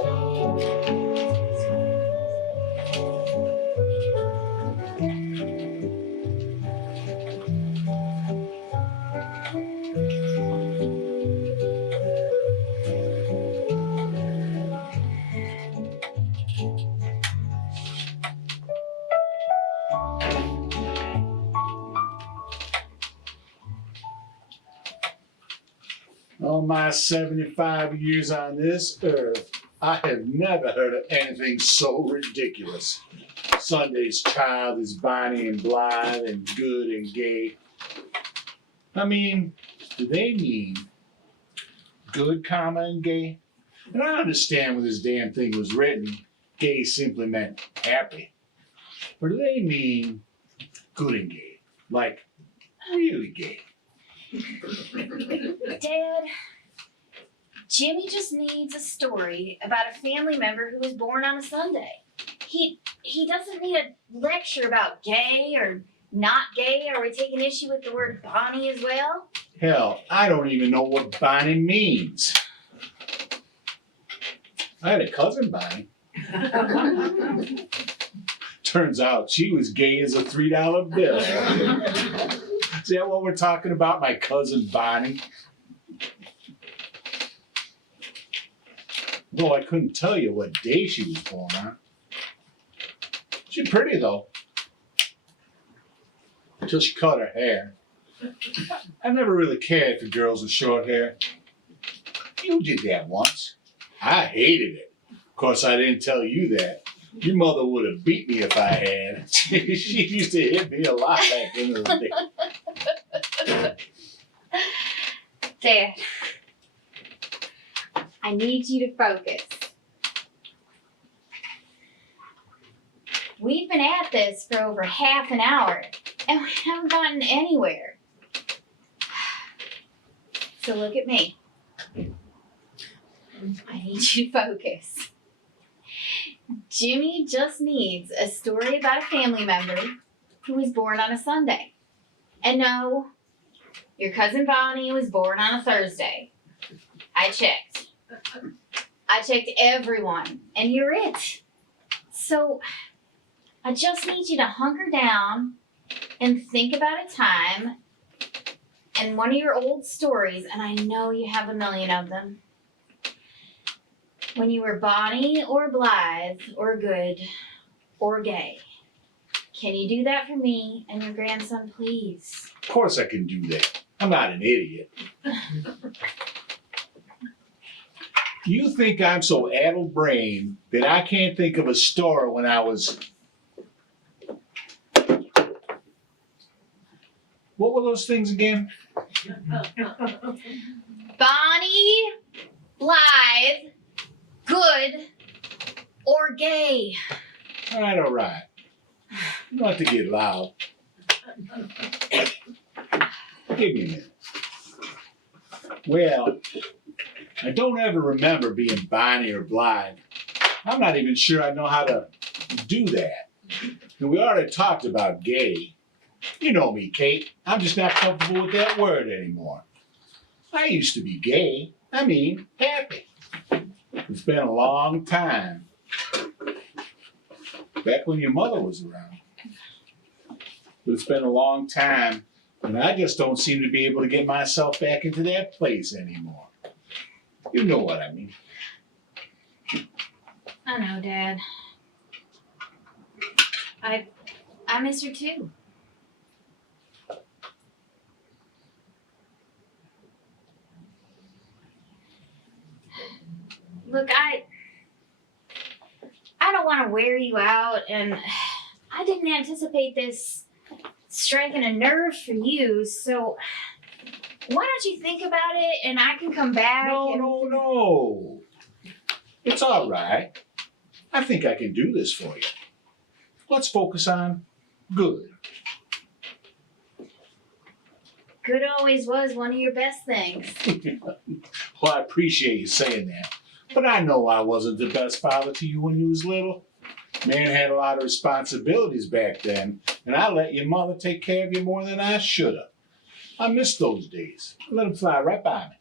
All my 75 years on this earth, I have never heard of anything so ridiculous. Sunday's child is bonny and blithe and good and gay. I mean, do they mean good, comma, and gay? And I understand when this damn thing was written, gay simply meant happy. Or do they mean good and gay? Like, really gay? Dad, Jimmy just needs a story about a family member who was born on a Sunday. He doesn't need a lecture about gay or not gay. Are we taking issue with the word Bonnie as well? Hell, I don't even know what Bonnie means. I had a cousin, Bonnie. Turns out she was gay as a $3 bill. Is that what we're talking about, my cousin Bonnie? Though I couldn't tell you what day she was born on. She's pretty, though. Until she cut her hair. I never really cared for girls with short hair. You did that once. I hated it. Of course, I didn't tell you that. Your mother would have beat me if I had. She used to hit me a lot back in the day. Dad, I need you to focus. We've been at this for over half an hour, and we haven't gotten anywhere. So look at me. I need you to focus. Jimmy just needs a story about a family member who was born on a Sunday. And no, your cousin Bonnie was born on a Thursday. I checked. I checked everyone, and you're it. So I just need you to hunker down and think about a time and one of your old stories, and I know you have a million of them, when you were Bonnie or Blythe or good or gay. Can you do that for me and your grandson, please? Of course I can do that. I'm not an idiot. You think I'm so addle-brained that I can't think of a story when I was... What were those things again? Bonnie, Blythe, good, or gay. All right, all right. Not to get loud. Give me a minute. Well, I don't ever remember being Bonnie or Blythe. I'm not even sure I know how to do that. And we already talked about gay. You know me, Kate. I'm just not comfortable with that word anymore. I used to be gay. I mean, happy. It's been a long time. Back when your mother was around. But it's been a long time, and I just don't seem to be able to get myself back into that place anymore. You know what I mean. I know, Dad. I miss her too. Look, I don't want to wear you out, and I didn't anticipate this striking a nerve for you, so why don't you think about it and I can come back? No. It's all right. I think I can do this for you. Let's focus on good. Good always was one of your best things. Well, I appreciate you saying that. But I know I wasn't the best father to you when you was little. Man had a lot of responsibilities back then, and I let your mother take care of you more than I should have. I miss those days. I let them fly right by me.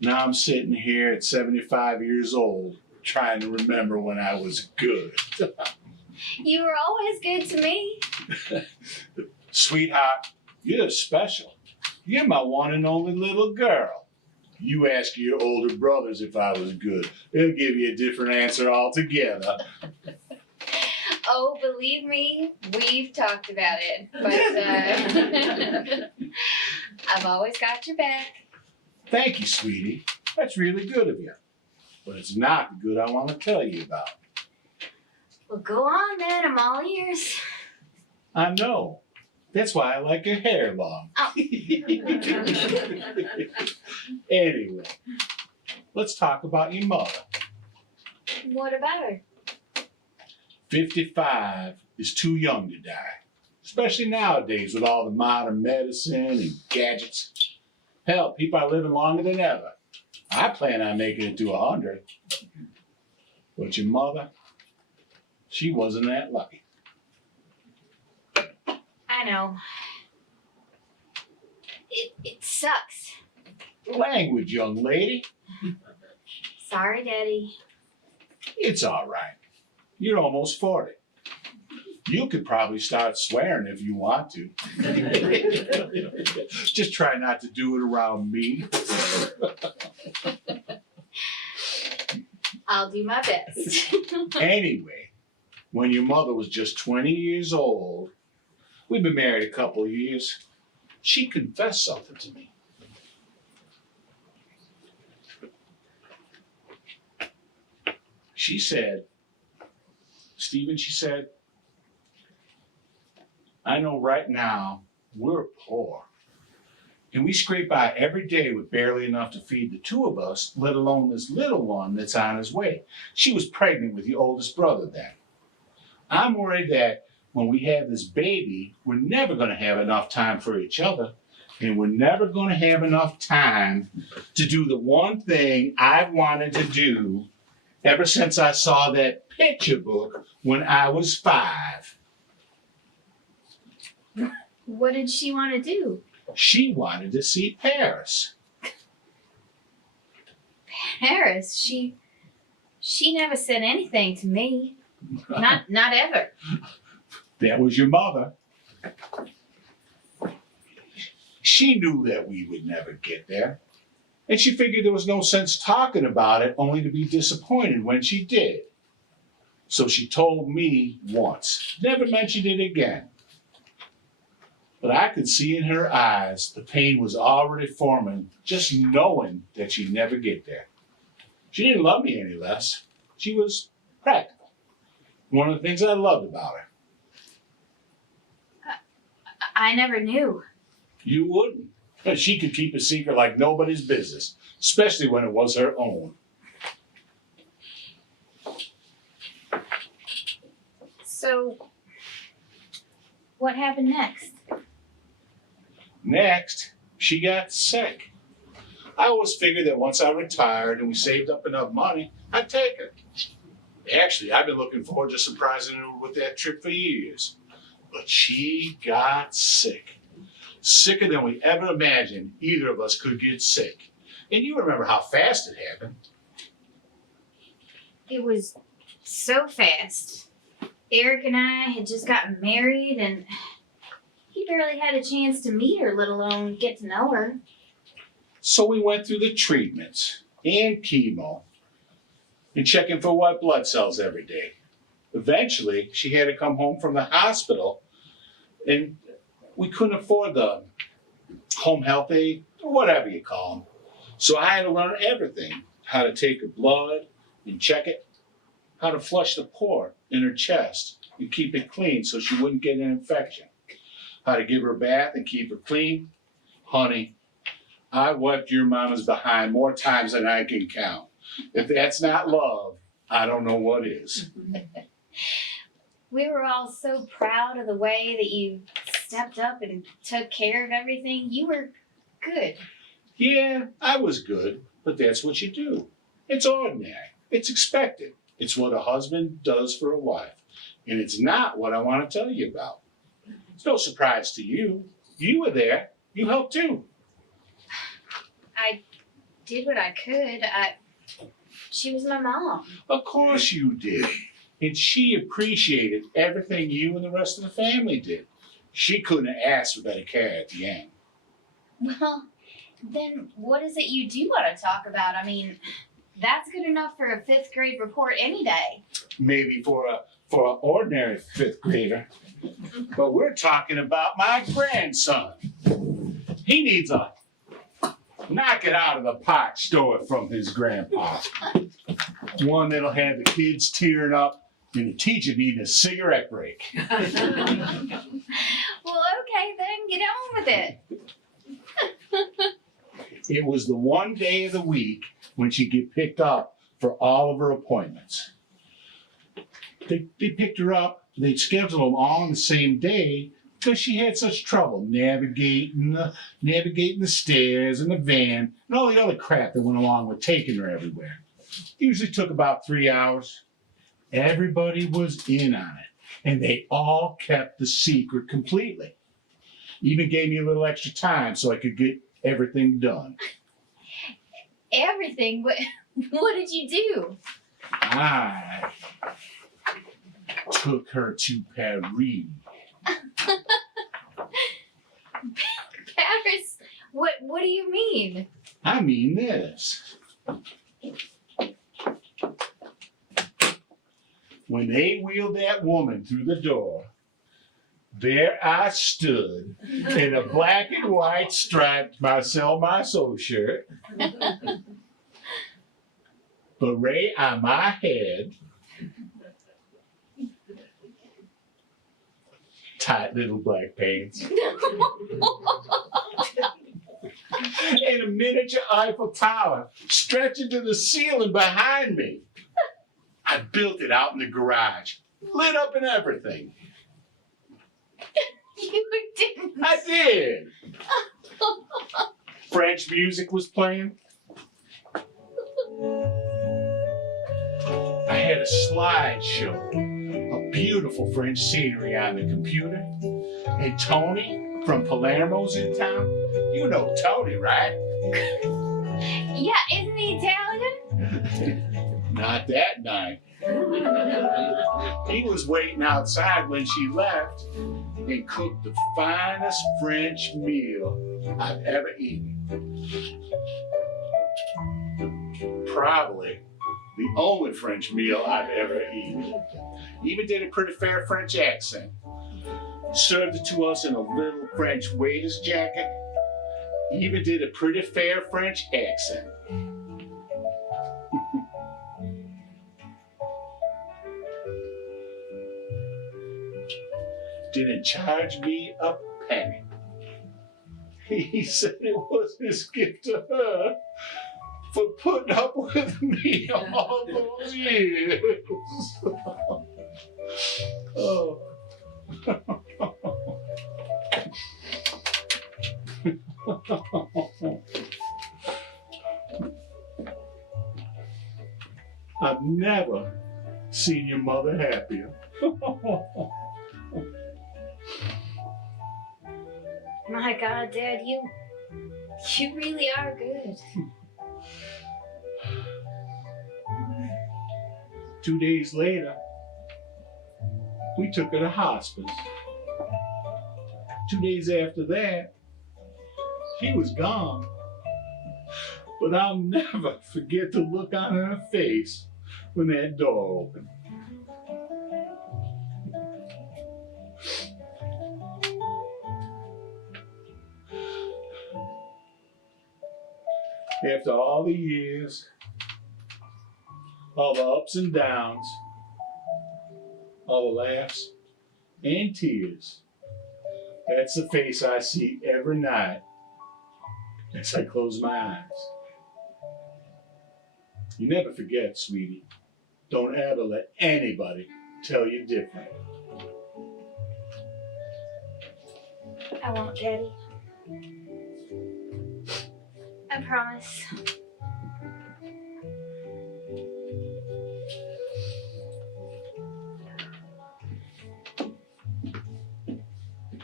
Now I'm sitting here at 75 years old, trying to remember when I was good. You were always good to me. Sweetheart, you're special. You're my one and only little girl. You ask your older brothers if I was good. They'll give you a different answer altogether. Oh, believe me, we've talked about it. But I've always got your back. Thank you, sweetie. That's really good of you. But it's not the good I want to tell you about. Well, go on then. I'm all ears. I know. That's why I like your hair long. Oh. Anyway, let's talk about your mother. What about her? 55 is too young to die, especially nowadays with all the modern medicine and gadgets. Hell, people are living longer than ever. I plan on making it to 100. But your mother, she wasn't that lucky. I know. It sucks. Language, young lady. Sorry, Daddy. It's all right. You're almost 40. You could probably start swearing if you want to. Just try not to do it around me. I'll do my best. Anyway, when your mother was just 20 years old, we've been married a couple of years, she confessed something to me. She said, Stephen, she said, I know right now we're poor. And we scrape by every day with barely enough to feed the two of us, let alone this little one that's on his way. She was pregnant with the oldest brother then. I'm worried that when we have this baby, we're never going to have enough time for each other. And we're never going to have enough time to do the one thing I've wanted to do ever since I saw that picture book when I was 5. What did she want to do? She wanted to see Paris. Paris? She never said anything to me. Not ever. That was your mother. She knew that we would never get there. And she figured there was no sense talking about it, only to be disappointed when she did. So she told me once, never mentioned it again. But I could see in her eyes the pain was already forming, just knowing that she'd never get there. She didn't love me any less. She was practical. One of the things I loved about her. I never knew. You wouldn't. But she could keep a secret like nobody's business, especially when it was her own. So, what happened next? Next, she got sick. I always figured that once I retired and we saved up enough money, I'd take her. Actually, I've been looking forward to surprising her with that trip for years. But she got sick. Sicker than we ever imagined either of us could get sick. And you remember how fast it happened. It was so fast. Eric and I had just gotten married, and he barely had a chance to meet her, let alone get to know her. So we went through the treatments and chemo and checking for white blood cells every day. Eventually, she had to come home from the hospital, and we couldn't afford the home health aid, or whatever you call them. So I had to learn everything, how to take her blood and check it, how to flush the port in her chest and keep it clean so she wouldn't get an infection, how to give her a bath and keep her clean. Honey, I wiped your mama's behind more times than I can count. If that's not love, I don't know what is. We were all so proud of the way that you stepped up and took care of everything. You were good. Yeah, I was good, but that's what you do. It's ordinary. It's expected. It's what a husband does for a wife. And it's not what I want to tell you about. It's no surprise to you. You were there. You helped too. I did what I could. She was my mom. Of course you did. And she appreciated everything you and the rest of the family did. She couldn't have asked for better care at the end. Well, then what is it you do want to talk about? I mean, that's good enough for a fifth grade report any day. Maybe for an ordinary fifth grader. But we're talking about my grandson. He needs a knock it out of the park story from his grandpa. One that'll have the kids tearing up and the teacher needing a cigarette break. Well, okay, then get on with it. It was the one day of the week when she'd get picked up for all of her appointments. They picked her up, they'd schedule them all on the same day because she had such trouble navigating the stairs and the van and all the other crap that went along with taking her everywhere. Usually took about 3 hours. Everybody was in on it, and they all kept the secret completely. Even gave me a little extra time so I could get everything done. Everything? What did you do? I took her to Paris. Paris? What do you mean? I mean this. When they wheeled that woman through the door, there I stood in a black and white striped Marcel Marceau shirt, beret on my head, tight little black pants, and a miniature Eiffel Tower stretching to the ceiling behind me. I built it out in the garage, lit up and everything. You didn't. I did. French music was playing. I had a slideshow of beautiful French scenery on the computer. And Tony from Palermo's in town. You know Tony, right? Yeah, isn't he Italian? Not that night. He was waiting outside when she left and cooked the finest French meal I've ever eaten. Probably the only French meal I've ever eaten. He even did a pretty fair French accent. Served it to us in a little French waiter's jacket. He even did a pretty fair French accent. Didn't charge me a penny. He said it was his gift to her for putting up with me all those years. Oh. I've never seen your mother happier. My God, Dad, you really are good. 2 days later, we took her to hospice. 2 days after that, she was gone. But I'll never forget the look on her face when that door opened. After all the years, all the ups and downs, all the laughs and tears, that's the face I see every night as I close my eyes. You never forget, sweetie. Don't ever let anybody tell you different. I won't, Daddy. I promise.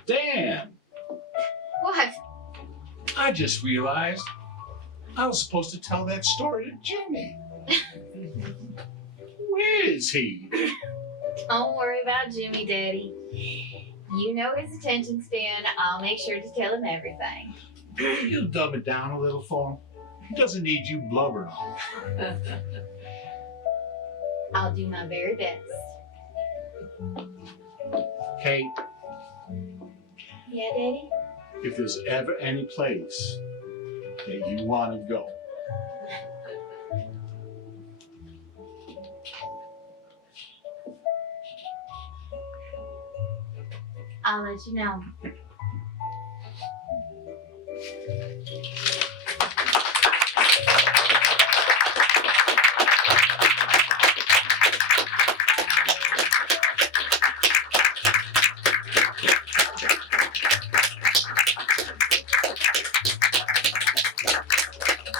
Damn! What? I just realized I was supposed to tell that story to Jimmy. is he? Don't worry about Jimmy, Daddy. You know his attention span. I'll make sure to tell him everything. You dumb it down a little for him. He doesn't need you blubbering on him. I'll do my very best. Kate, Yeah, Daddy? if there's ever any place that you want to go, I'll let you know.